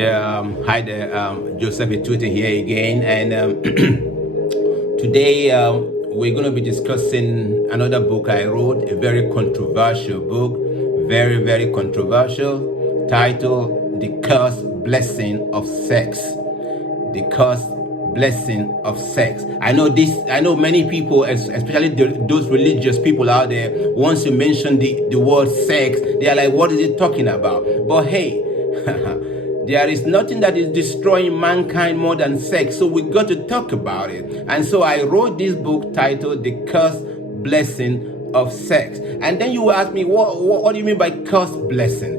Hi there, Joseph Ituete here again, and today we're going to be discussing another book I wrote, a very controversial book, very, very controversial, titled The Cursed Blessing of Sex. The Cursed Blessing of Sex. I know many people, especially those religious people out there, once you mention the word sex, they are like, what is it talking about? But hey, there is nothing that is destroying mankind more than sex, so we got to talk about it. And so I wrote this book titled The Cursed Blessing of Sex. And then you ask me, what do you mean by cursed blessing?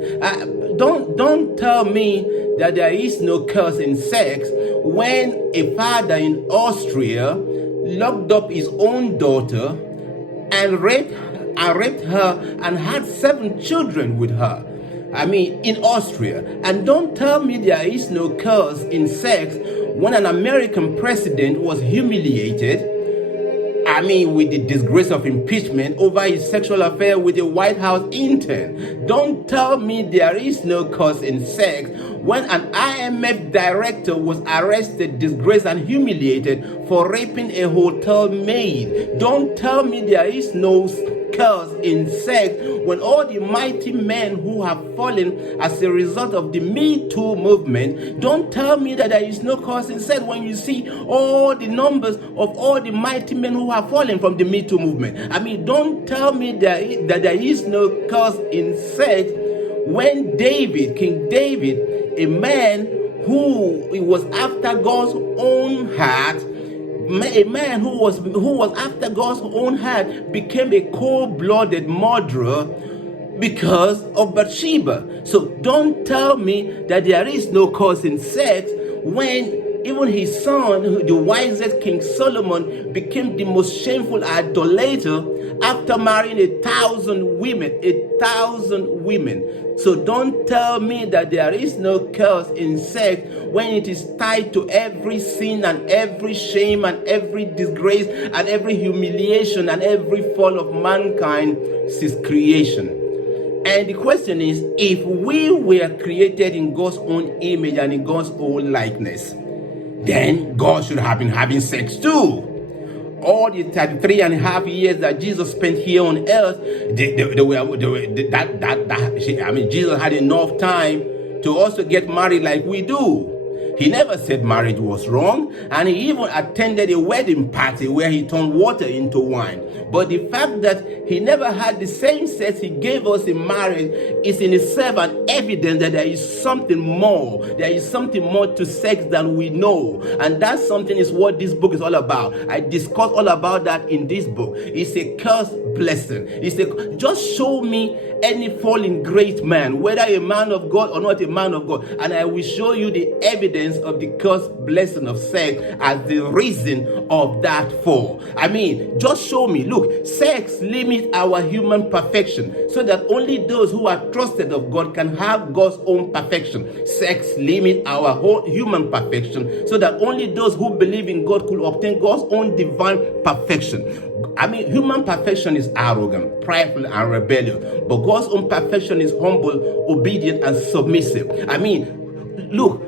Don't tell me that there is no curse in sex when a father in Austria locked up his own daughter and raped her and had 7 children with her. In Austria. And don't tell me there is no curse in sex when an American president was humiliated, with the disgrace of impeachment over his sexual affair with a White House intern. Don't tell me there is no curse in sex when an IMF director was arrested, disgraced, and humiliated for raping a hotel maid. Don't tell me there is no curse in sex when all the mighty men who have fallen as a result of the Me Too movement. Don't tell me that there is no curse in sex when you see all the numbers of all the mighty men who have fallen from the Me Too movement. Don't tell me that there is no curse in sex when King David, a man who was after God's own heart, a man who was after God's own heart, became a cold-blooded murderer because of Bathsheba. So don't tell me that there is no curse in sex when even his son, the wisest King Solomon, became the most shameful idolater after marrying 1,000 women. 1,000 women. So don't tell me that there is no curse in sex when it is tied to every sin and every shame and every disgrace and every humiliation and every fall of mankind since creation. And the question is, if we were created in God's own image and in God's own likeness, then God should have been having sex too. All the 33 and a half years that Jesus spent here on earth, Jesus had enough time to also get married like we do. He never said marriage was wrong, and he even attended a wedding party where he turned water into wine. But the fact that he never had the same sex he gave us in marriage is in itself an evidence that there is something more. There is something more to sex than we know. And that something is what this book is all about. I discuss all about that in this book. It's a cursed blessing. Just show me any fallen great man, whether a man of God or not a man of God, and I will show you the evidence of the cursed blessing of sex as the reason of that fall. Just show me. Look, sex limits our human perfection so that only those who are trusted of God can have God's own perfection. Sex limits our whole human perfection so that only those who believe in God could obtain God's own divine perfection. Human perfection is arrogant, prideful, and rebellious, but God's own perfection is humble, obedient, and submissive. Look,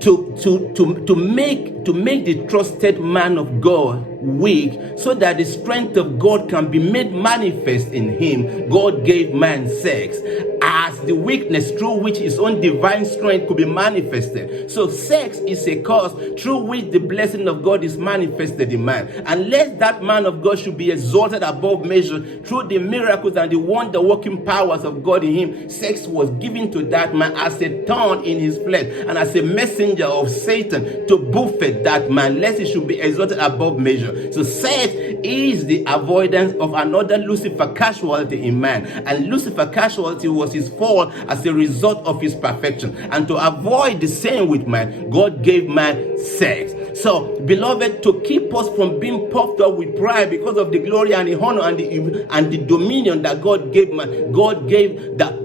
to make the trusted man of God weak so that the strength of God can be made manifest in him, God gave man sex as the weakness through which his own divine strength could be manifested. So sex is a cause through which the blessing of God is manifested in man. Unless that man of God should be exalted above measure through the miracles and the wonder-working powers of God in him, sex was given to that man as a thorn in his flesh and as a messenger of Satan to buffet that man, lest he should be exalted above measure. So sex is the avoidance of another Lucifer casualty in man, and Lucifer casualty was his fall as a result of his perfection. And to avoid the same with man, God gave man sex. So, beloved, to keep us from being puffed up with pride because of the glory and the honor and the dominion that God gave man, God gave that,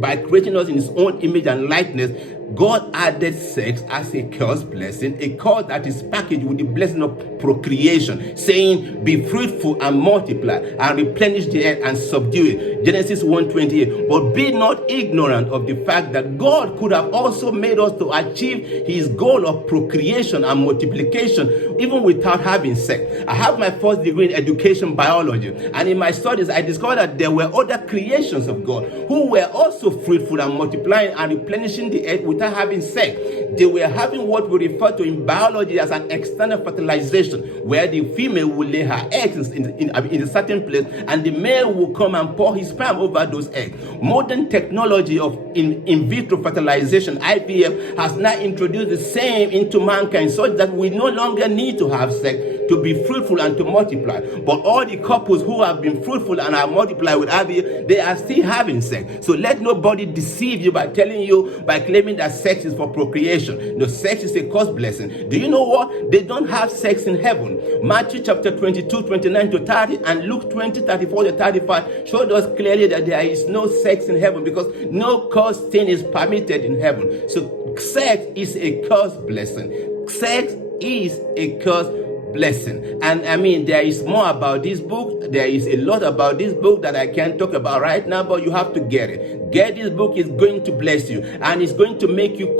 by creating us in his own image and likeness, God added sex as a cursed blessing, a curse that is packaged with the blessing of procreation, saying, be fruitful and multiply and replenish the earth and subdue it. Genesis 1:28. But be not ignorant of the fact that God could have also made us to achieve his goal of procreation and multiplication even without having sex. I have my first degree in education biology, and in my studies I discovered that there were other creations of God who were also fruitful and multiplying and replenishing the earth without having sex. They were having what we refer to in biology as an external fertilization, where the female will lay her eggs in a certain place and the male will come and pour his sperm over those eggs. Modern technology of in vitro fertilization, IVF, has now introduced the same into mankind, so that we no longer need to have sex to be fruitful and to multiply. But all the couples who have been fruitful and have multiplied with IVF, they are still having sex. So let nobody deceive you by claiming that sex is for procreation. No, sex is a cursed blessing. Do you know what? They don't have sex in heaven. Matthew chapter 22, 29 to 30 and Luke 20, 34 to 35 showed us clearly that there is no sex in heaven, because no cursed thing is permitted in heaven. So sex is a cursed blessing. Sex is a cursed blessing. And I mean, there is more about this book. There is a lot about this book that I can't talk about right now, but you have to get it. Get this book. Is going to bless you, and it's going to make you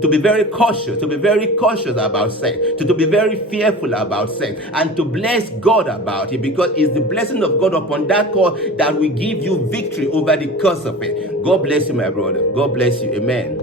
to be very cautious about sex, to be very fearful about sex, and to bless God about it, because it's the blessing of God upon that cause that will give you victory over the curse of it. God bless you, my brother. God bless you. Amen.